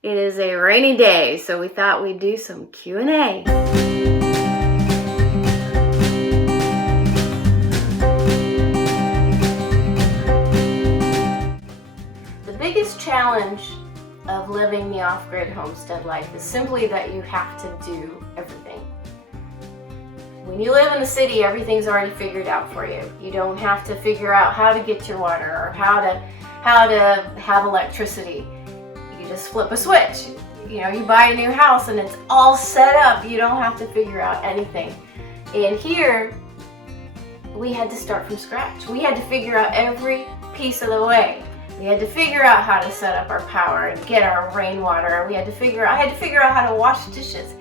It is a rainy day, so we thought we'd do some Q&A. The biggest challenge of living the off-grid homestead life is simply that you have to do everything. When you live in the city, everything's already figured out for you. You don't have to figure out how to get your water or how to have electricity. You just flip a switch. You know, you buy a new house and it's all set up. You don't have to figure out anything. And here, we had to start from scratch. We had to figure out every piece of the way. We had to figure out how to set up our power and get our rainwater. I had to figure out how to wash dishes.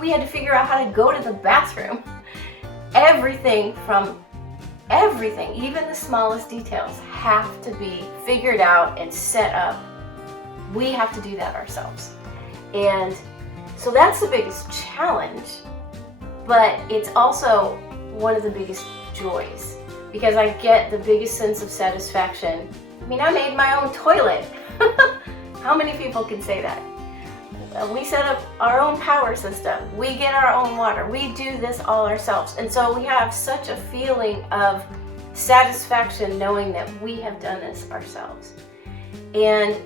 We had to figure out how to go to the bathroom. Everything, even the smallest details, have to be figured out and set up. We have to do that ourselves. And so that's the biggest challenge, but it's also one of the biggest joys because I get the biggest sense of satisfaction. I mean, I made my own toilet. How many people can say that? We set up our own power system. We get our own water. We do this all ourselves. And so we have such a feeling of satisfaction knowing that we have done this ourselves. And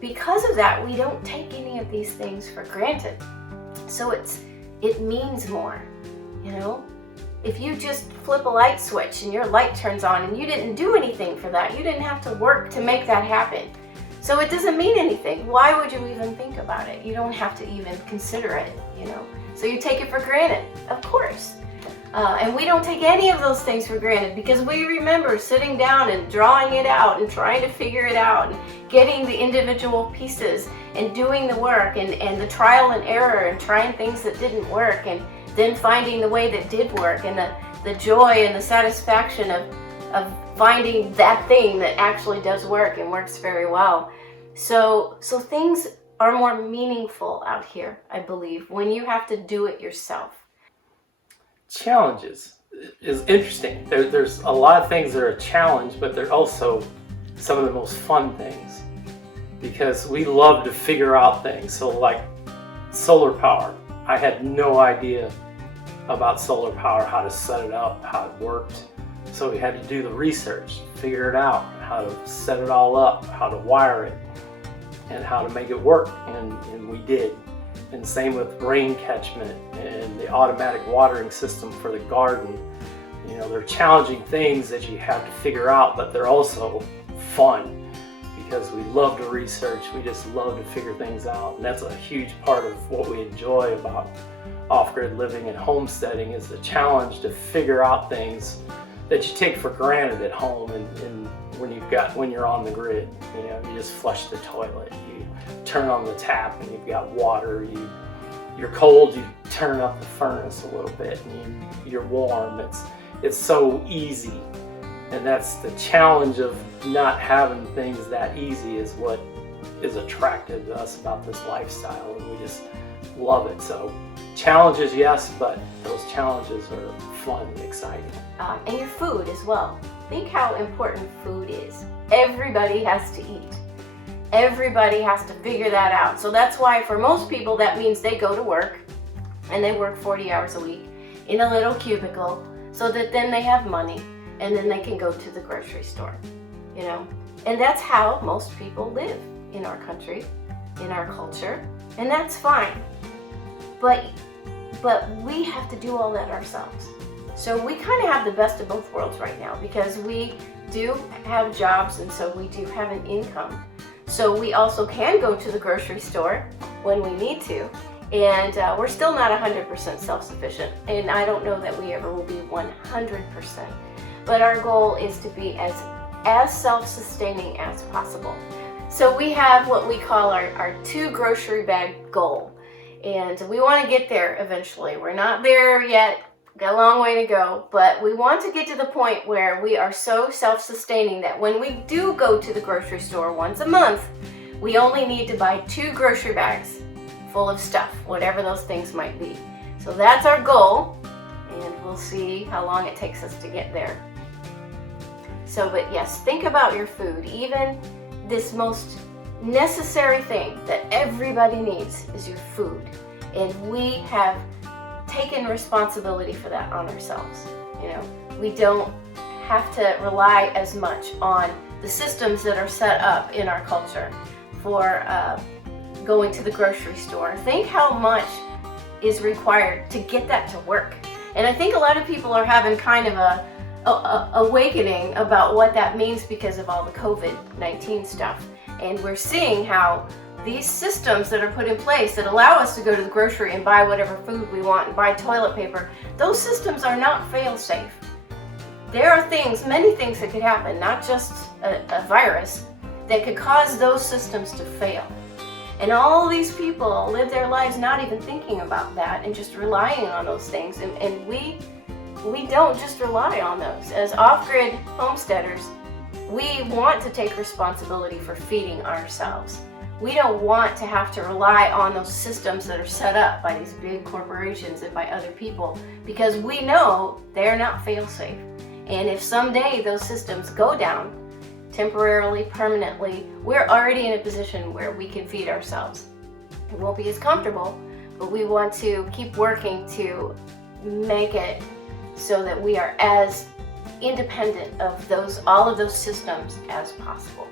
because of that, we don't take any of these things for granted. So it means more, you know? If you just flip a light switch and your light turns on and you didn't do anything for that, you didn't have to work to make that happen. So it doesn't mean anything. Why would you even think about it? You don't have to even consider it, you know? So you take it for granted, of course. And we don't take any of those things for granted because we remember sitting down and drawing it out and trying to figure it out and getting the individual pieces and doing the work and the trial and error and trying things that didn't work and then finding the way that did work and the joy and the satisfaction of finding that thing that actually does work and works very well. So things are more meaningful out here, I believe, when you have to do it yourself. Challenges is interesting. There's a lot of things that are a challenge, but they're also some of the most fun things because we love to figure out things. So like solar power, I had no idea about solar power, how to set it up, how it worked. So we had to do the research, figure it out, how to set it all up, how to wire it, and how to make it work, and we did. And same with rain catchment and the automatic watering system for the garden. You know, they're challenging things that you have to figure out, but they're also fun because we love to research. We just love to figure things out. And that's a huge part of what we enjoy about off-grid living and homesteading is the challenge to figure out things that you take for granted at home and when you're on the grid. You know, you just flush the toilet, you turn on the tap and you've got water, you're cold, you turn up the furnace a little bit and you're warm. It's so easy, and that's the challenge of not having things that easy is what is attractive to us about this lifestyle, and we just love it. So challenges, yes, but those challenges are fun and exciting. And your food as well. Think how important food is. Everybody has to eat. Everybody has to figure that out. So that's why for most people that means they go to work and they work 40 hours a week in a little cubicle so that then they have money and then they can go to the grocery store, you know? And that's how most people live in our country, in our culture, and that's fine. But we have to do all that ourselves. So we kind of have the best of both worlds right now because we do have jobs and so we do have an income. So we also can go to the grocery store when we need to, and we're still not 100% self-sufficient, and I don't know that we ever will be 100%. But our goal is to be as self-sustaining as possible. So we have what we call our 2 grocery bag goal, and we want to get there eventually. We're not there yet. Got a long way to go, but we want to get to the point where we are so self-sustaining that when we do go to the grocery store once a month, we only need to buy 2 grocery bags full of stuff, whatever those things might be. So that's our goal, and we'll see how long it takes us to get there. So, but yes, think about your food. Even this most necessary thing that everybody needs is your food. And we have taken responsibility for that on ourselves. You know, we don't have to rely as much on the systems that are set up in our culture for going to the grocery store. Think how much is required to get that to work. And I think a lot of people are having kind of a awakening about what that means because of all the COVID-19 stuff. And we're seeing how these systems that are put in place that allow us to go to the grocery and buy whatever food we want and buy toilet paper, those systems are not fail-safe. There are things, many things that could happen, not just a virus, that could cause those systems to fail. And all these people live their lives not even thinking about that and just relying on those things. And we don't just rely on those. As off-grid homesteaders, we want to take responsibility for feeding ourselves. We don't want to have to rely on those systems that are set up by these big corporations and by other people, because we know they're not fail-safe. And if someday those systems go down, temporarily, permanently, we're already in a position where we can feed ourselves. It won't be as comfortable, but we want to keep working to make it so that we are as independent of all of those systems as possible.